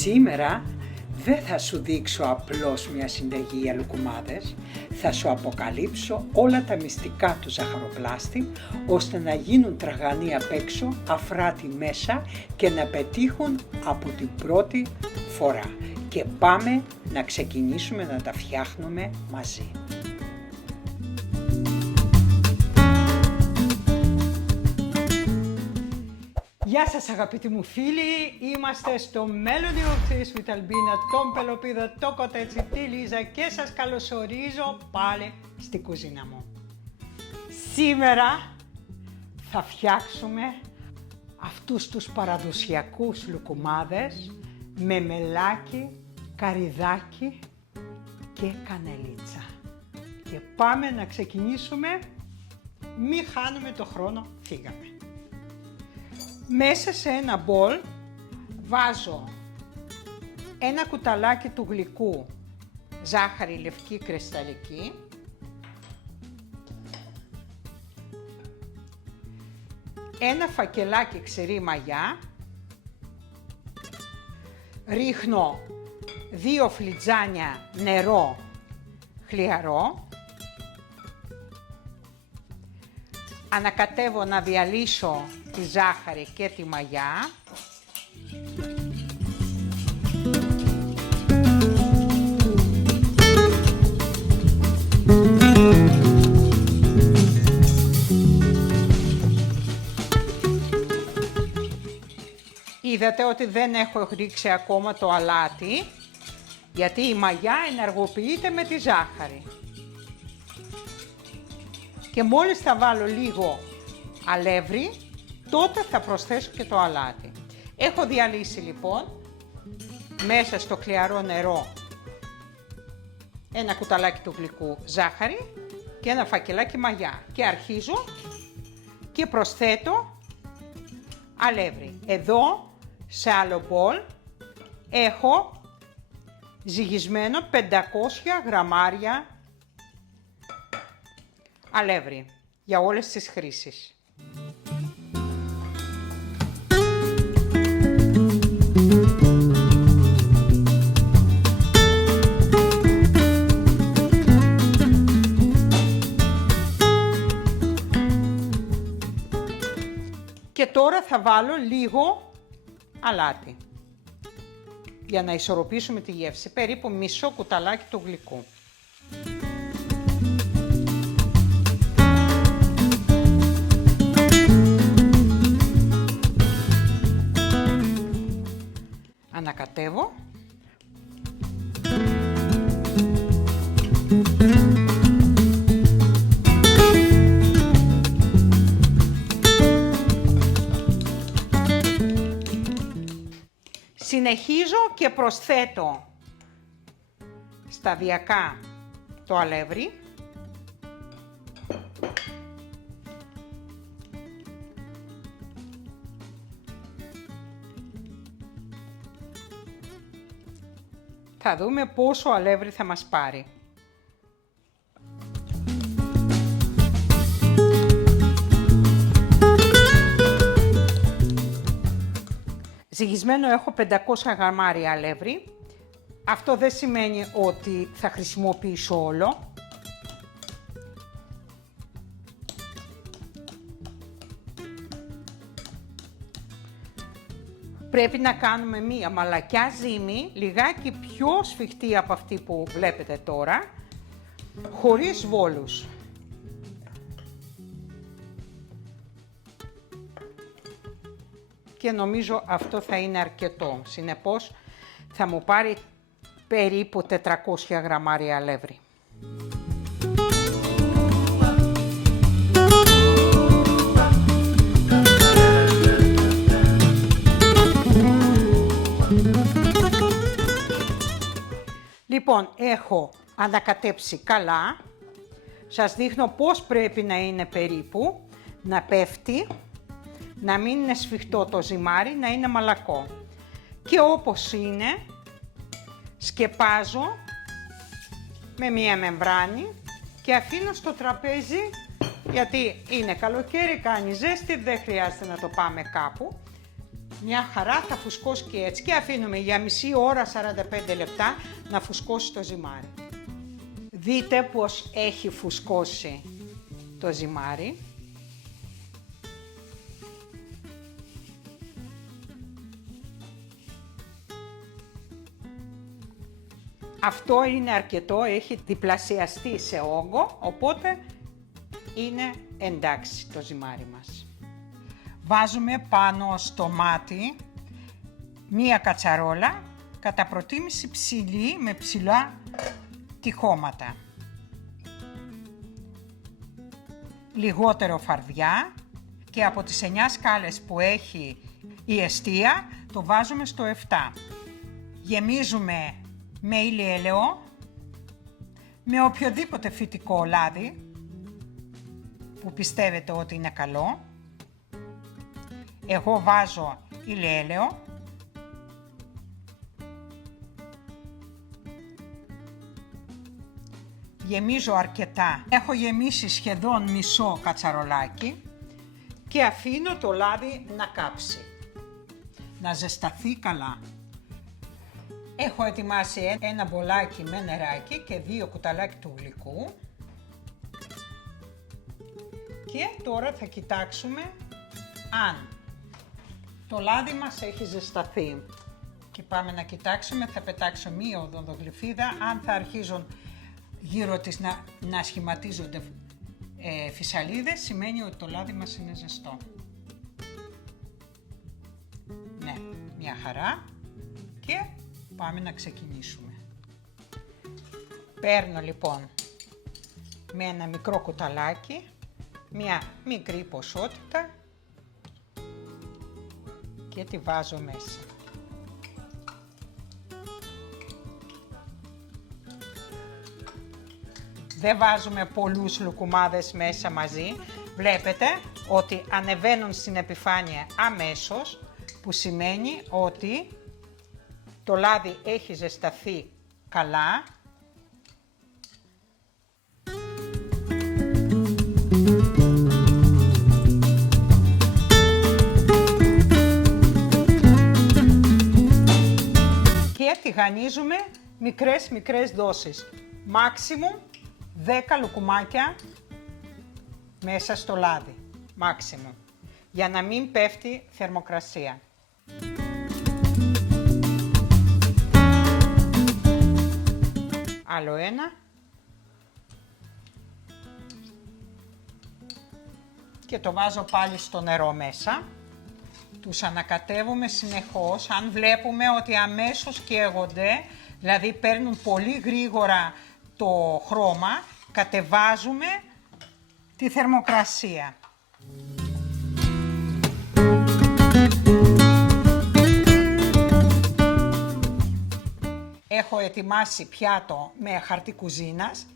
Σήμερα δεν θα σου δείξω απλώς μια συνταγή για λουκουμάδες, θα σου αποκαλύψω όλα τα μυστικά του ζαχαροπλάστη, ώστε να γίνουν τραγανοί απ' έξω, αφράτη μέσα και να πετύχουν από την πρώτη φορά. Και πάμε να ξεκινήσουμε να τα φτιάχνουμε μαζί. Γεια σας αγαπητοί μου φίλοι, είμαστε στο Melody of Taste with Albina, τον Πελοπίδο, το κοτέτσι, τη Λίζα και σας καλωσορίζω πάλι στην κουζίνα μου. Σήμερα θα φτιάξουμε αυτούς τους παραδοσιακούς λουκουμάδες με μελάκι, καρυδάκι και κανελίτσα. Και πάμε να ξεκινήσουμε, μη χάνουμε το χρόνο, φύγαμε. Μέσα σε ένα μπολ βάζω ένα κουταλάκι του γλυκού ζάχαρη λευκή κρυσταλλική, ένα φακελάκι ξερή μαγιά, ρίχνω 2 φλιτζάνια νερό χλιαρό, ανακατεύω να διαλύσω τη ζάχαρη και τη μαγιά. Είδατε ότι δεν έχω ρίξει ακόμα το αλάτι, γιατί η μαγιά ενεργοποιείται με τη ζάχαρη. Και μόλις θα βάλω λίγο αλεύρι, τότε θα προσθέσω και το αλάτι. Έχω διαλύσει λοιπόν μέσα στο χλιαρό νερό ένα κουταλάκι του γλυκού ζάχαρη και ένα φακελάκι μαγιά. Και αρχίζω και προσθέτω αλεύρι. Εδώ σε άλλο μπολ έχω ζυγισμένο 500 γραμμάρια αλεύρι για όλες τις χρήσεις. Και τώρα θα βάλω λίγο αλάτι για να ισορροπήσουμε τη γεύση, περίπου μισό κουταλάκι του γλυκού. Ανακατεύω. Συνεχίζω και προσθέτω σταδιακά το αλεύρι. Θα δούμε πόσο αλεύρι θα μας πάρει. Ζυγισμένο έχω 500 γραμμάρια αλεύρι. Αυτό δεν σημαίνει ότι θα χρησιμοποιήσω όλο. Πρέπει να κάνουμε μία μαλακιά ζύμη, λιγάκι πιο σφιχτή από αυτή που βλέπετε τώρα, χωρίς βόλους. Και νομίζω αυτό θα είναι αρκετό. Συνεπώς θα μου πάρει περίπου 400 γραμμάρια αλεύρι. Λοιπόν, έχω ανακατέψει καλά. Σας δείχνω πώς πρέπει να είναι περίπου, να πέφτει, να μην είναι σφιχτό το ζυμάρι, να είναι μαλακό. Και όπως είναι, σκεπάζω με μία μεμβράνη και αφήνω στο τραπέζι, γιατί είναι καλοκαίρι, κάνει ζέστη, δεν χρειάζεται να το πάμε κάπου. Μια χαρά θα φουσκώσει και έτσι και αφήνουμε για μισή ώρα, 45 λεπτά να φουσκώσει το ζυμάρι. Δείτε πως έχει φουσκώσει το ζυμάρι. Αυτό είναι αρκετό, έχει διπλασιαστεί σε όγκο, οπότε είναι εντάξει το ζυμάρι μας. Βάζουμε πάνω στο μάτι μία κατσαρόλα, κατά προτίμηση ψηλή με ψηλά τυχώματα. Λιγότερο φαρδιά και από τις 9 σκάλες που έχει η εστία το βάζουμε στο 7. Γεμίζουμε με ηλιέλαιο, με οποιοδήποτε φυτικό λάδι που πιστεύετε ότι είναι καλό. Εγώ βάζω ηλιέλαιο. Γεμίζω αρκετά. Έχω γεμίσει σχεδόν μισό κατσαρολάκι και αφήνω το λάδι να κάψει, να ζεσταθεί καλά. Έχω ετοιμάσει ένα μπολάκι με νεράκι και 2 κουταλάκια του γλυκού. Και τώρα θα κοιτάξουμε αν το λάδι μας έχει ζεσταθεί. Και πάμε να κοιτάξουμε, θα πετάξω μία οδοντογλυφίδα, αν θα αρχίζουν γύρω της να σχηματίζονται φυσαλίδες, σημαίνει ότι το λάδι μας είναι ζεστό. Ναι, μια χαρά και πάμε να ξεκινήσουμε. Παίρνω λοιπόν με ένα μικρό κουταλάκι, μια μικρή ποσότητα και τη βάζω μέσα. Δεν βάζουμε πολλούς λουκουμάδες μέσα μαζί. Βλέπετε ότι ανεβαίνουν στην επιφάνεια αμέσως, που σημαίνει ότι το λάδι έχει ζεσταθεί καλά. Και τηγανίζουμε μικρές δόσεις. Maximum 10 λουκουμάκια μέσα στο λάδι. Maximum. Για να μην πέφτει θερμοκρασία. Άλλο ένα. Και το βάζω πάλι στο νερό μέσα. Τους ανακατεύουμε συνεχώς. Αν βλέπουμε ότι αμέσως καίγονται, δηλαδή παίρνουν πολύ γρήγορα το χρώμα, κατεβάζουμε τη θερμοκρασία. Έχω ετοιμάσει πιάτο με χαρτί κουζίνας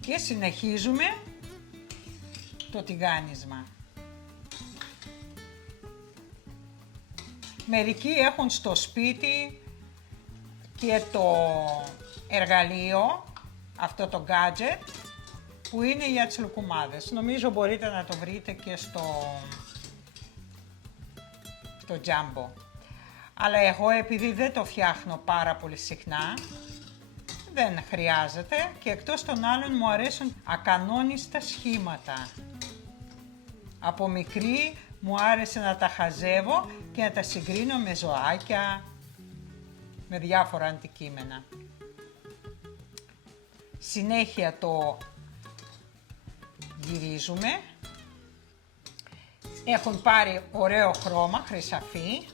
και συνεχίζουμε το τηγάνισμα. Μερικοί έχουν στο σπίτι και το εργαλείο, αυτό το gadget, που είναι για τις λουκουμάδες. Νομίζω μπορείτε να το βρείτε και στο Jumbo. Αλλά εγώ, επειδή δεν το φτιάχνω πάρα πολύ συχνά, δεν χρειάζεται και εκτός των άλλων μου αρέσουν ακανόνιστα σχήματα. Από μικρή μου άρεσε να τα χαζεύω και να τα συγκρίνω με ζωάκια, με διάφορα αντικείμενα. Συνέχεια το γυρίζουμε. Έχουν πάρει ωραίο χρώμα, χρυσαφί.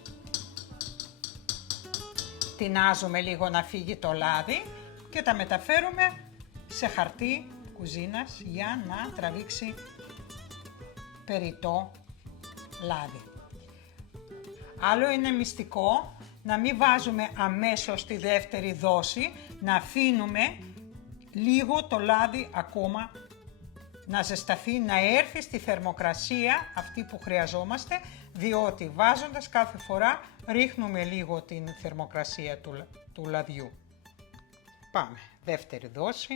Τινάζουμε λίγο να φύγει το λάδι και τα μεταφέρουμε σε χαρτί κουζίνας για να τραβήξει περιττό λάδι. Άλλο είναι μυστικό να μην βάζουμε αμέσως τη δεύτερη δόση, να αφήνουμε λίγο το λάδι ακόμα να ζεσταθεί, να έρθει στη θερμοκρασία αυτή που χρειαζόμαστε, διότι βάζοντας κάθε φορά ρίχνουμε λίγο την θερμοκρασία του λαδιού. Πάμε, δεύτερη δόση.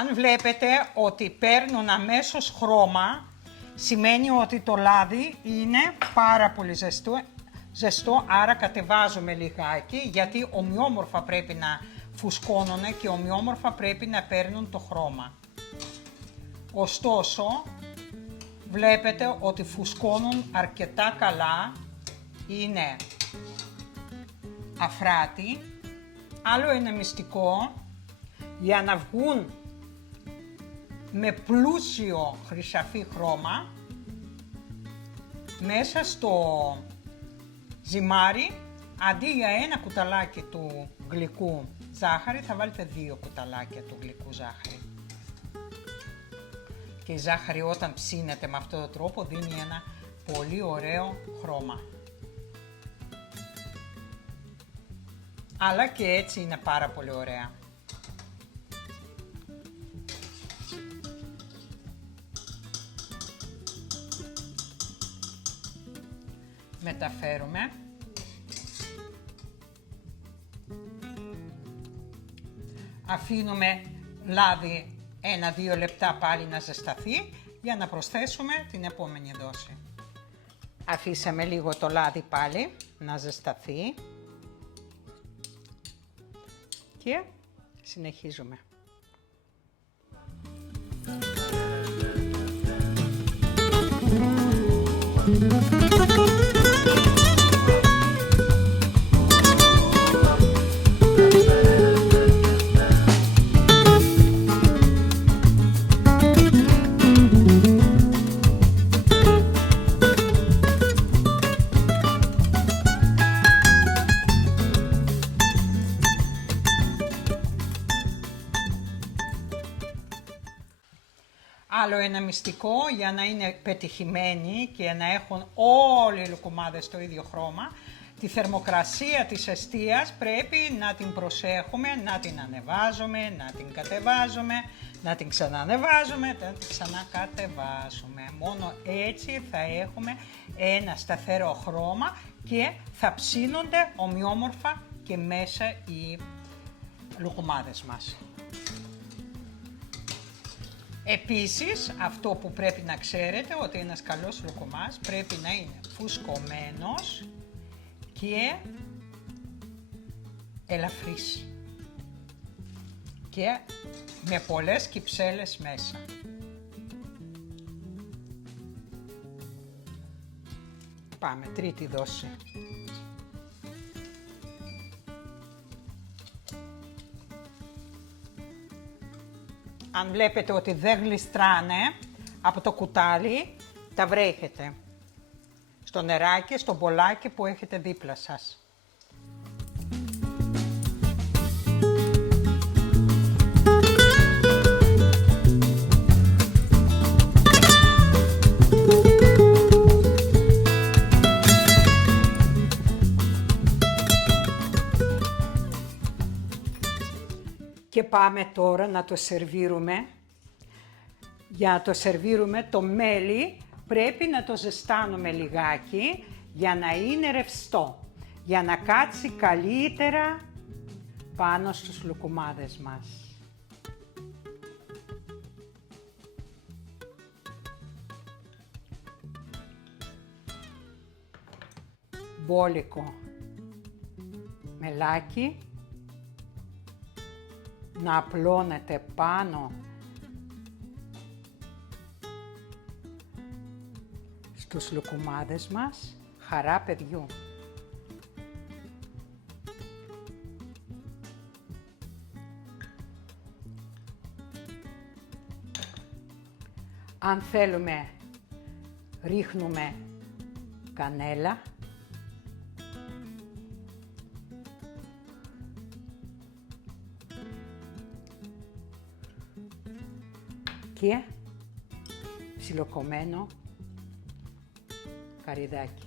Αν βλέπετε ότι παίρνουν αμέσως χρώμα, σημαίνει ότι το λάδι είναι πάρα πολύ ζεστό, άρα κατεβάζουμε λιγάκι, γιατί ομοιόμορφα πρέπει να φουσκώνουν και ομοιόμορφα πρέπει να παίρνουν το χρώμα. Ωστόσο, βλέπετε ότι φουσκώνουν αρκετά καλά, είναι αφράτη. Άλλο ένα μυστικό, για να βγουν με πλούσιο χρυσαφί χρώμα, μέσα στο ζυμάρι, αντί για ένα κουταλάκι του γλυκού ζάχαρη, θα βάλετε 2 κουταλάκια του γλυκού ζάχαρη. Και η ζάχαρη όταν ψήνεται με αυτόν τον τρόπο δίνει ένα πολύ ωραίο χρώμα. Αλλά και έτσι είναι πάρα πολύ ωραία. Μεταφέρουμε. Αφήνουμε λάδι 1-2 λεπτά πάλι να ζεσταθεί για να προσθέσουμε την επόμενη δόση. Αφήσαμε λίγο το λάδι πάλι να ζεσταθεί και συνεχίζουμε. Άλλο ένα μυστικό για να είναι πετυχημένοι και να έχουν όλοι οι λουκουμάδες το ίδιο χρώμα, τη θερμοκρασία της εστίας πρέπει να την προσέχουμε, να την ανεβάζουμε, να την κατεβάζουμε, να την ξανανεβάζουμε, να την ξανακατεβάσουμε. Μόνο έτσι θα έχουμε ένα σταθερό χρώμα και θα ψήνονται ομοιόμορφα και μέσα οι λουκουμάδες μας. Επίσης, αυτό που πρέπει να ξέρετε, ότι ένας καλός λουκουμάς πρέπει να είναι φουσκωμένος και ελαφρύς και με πολλές κυψέλες μέσα. Πάμε, τρίτη δόση. Αν βλέπετε ότι δεν γλιστράνε από το κουτάλι, τα βρέχετε στο νεράκι, στο μπολάκι που έχετε δίπλα σας. Και πάμε τώρα να το σερβίρουμε. Για να το σερβίρουμε το μέλι πρέπει να το ζεστάνουμε λιγάκι για να είναι ρευστό, για να κάτσει καλύτερα πάνω στους λουκουμάδες μας. Μπόλικο μελάκι να απλώνεται πάνω στους λουκουμάδες μας, χαρά παιδιού. Αν θέλουμε, ρίχνουμε κανέλα. Και ψιλοκομμένο καρυδάκι.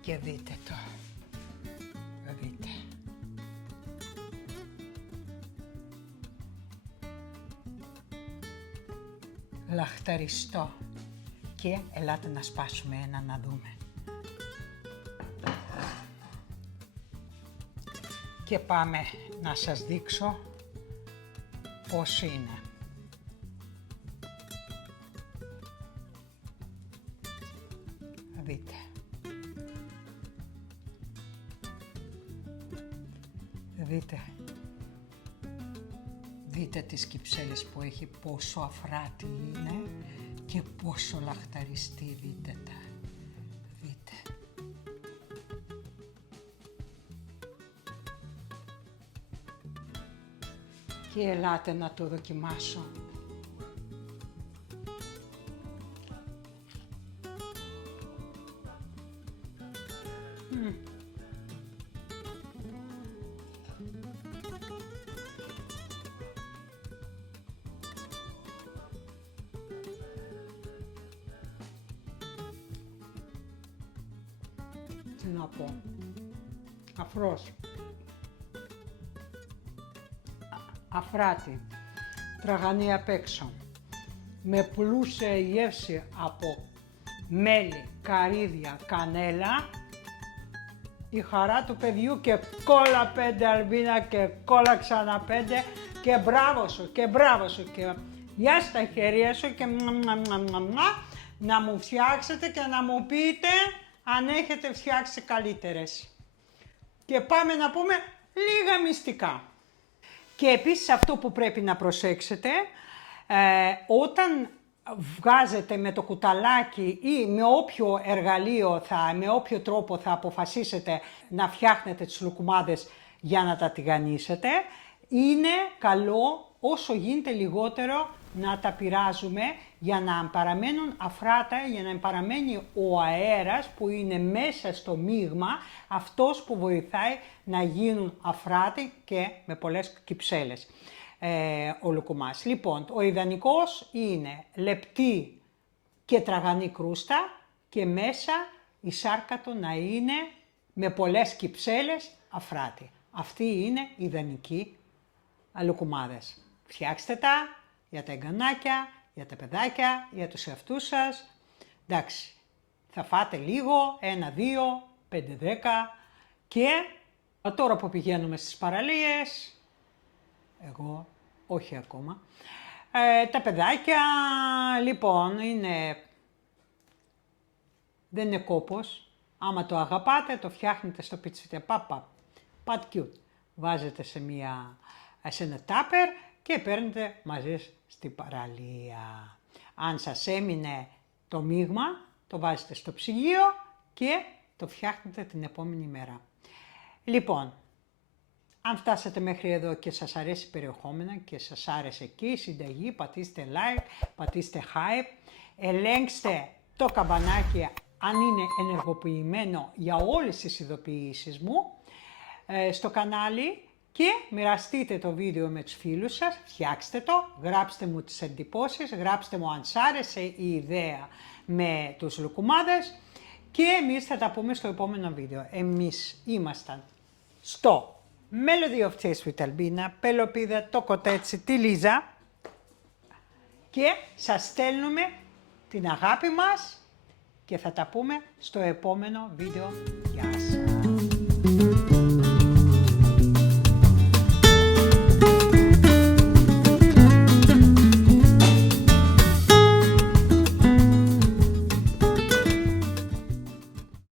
Και δείτε το. Δείτε. λαχταριστό. Και ελάτε να σπάσουμε ένα να δούμε. Και πάμε να σας δείξω πώς είναι. Δείτε. Δείτε τις κυψέλες που έχει, πόσο αφράτη είναι και πόσο λαχταριστή, δείτε τα. Δείτε. Και ελάτε να το δοκιμάσω. Τι να πω, αφρός, αφράτη, τραγανή απ' έξω, με πλούσια γεύση από μέλι, καρύδια, κανέλα, η χαρά του παιδιού και κόλλα 5 Αλμπίνα και κόλλα ξανά 5 και μπράβο σου και μπράβο σου και γεια στα χέρια σου και να μου φτιάξετε και να μου πείτε αν έχετε φτιάξει καλύτερες. Και πάμε να πούμε λίγα μυστικά. Και επίσης αυτό που πρέπει να προσέξετε, όταν βγάζετε με το κουταλάκι ή με όποιο εργαλείο, με όποιο τρόπο θα αποφασίσετε να φτιάχνετε τις λουκουμάδες για να τα τηγανίσετε, είναι καλό όσο γίνεται λιγότερο να τα πειράζουμε για να παραμένουν αφράτα, για να παραμένει ο αέρας που είναι μέσα στο μείγμα, αυτός που βοηθάει να γίνουν αφράτη και με πολλές κυψέλες ο λουκουμάς. Λοιπόν, ο ιδανικός είναι λεπτή και τραγανή κρούστα και μέσα η σάρκα του να είναι με πολλές κυψέλες αφράτη. Αυτή είναι η ιδανική λουκουμάδες. Φτιάξτε τα για τα εγγονάκια, για τα παιδάκια, για τους εαυτούς σας. Εντάξει, θα φάτε λίγο, 1, 2, 5, 10 και τώρα που πηγαίνουμε στις παραλίες, εγώ όχι ακόμα, τα παιδάκια λοιπόν δεν είναι κόπος. Άμα το αγαπάτε, το φτιάχνετε στο πιτσιτε πάπα, πατ cute. Βάζετε σε ένα τάπερ και παίρνετε μαζί στην παραλία. Αν σας έμεινε το μείγμα, το βάζετε στο ψυγείο και το φτιάχνετε την επόμενη μέρα. Λοιπόν, αν φτάσατε μέχρι εδώ και σας αρέσει περιεχόμενο και σας άρεσε και η συνταγή, πατήστε like, πατήστε hype, ελέγξτε το καμπανάκι αν είναι ενεργοποιημένο για όλες τις ειδοποιήσεις μου στο κανάλι και μοιραστείτε το βίντεο με τους φίλους σας, φτιάξτε το, γράψτε μου τις εντυπώσεις, γράψτε μου αν σ' άρεσε η ιδέα με τους λουκουμάδες και εμείς θα τα πούμε στο επόμενο βίντεο. Εμείς ήμασταν στο Melody of Taste with Albina, Πελοπίδα, το Κοτέτσι, τη Λίζα και σας στέλνουμε την αγάπη μας και θα τα πούμε στο επόμενο βίντεο. Γεια σας!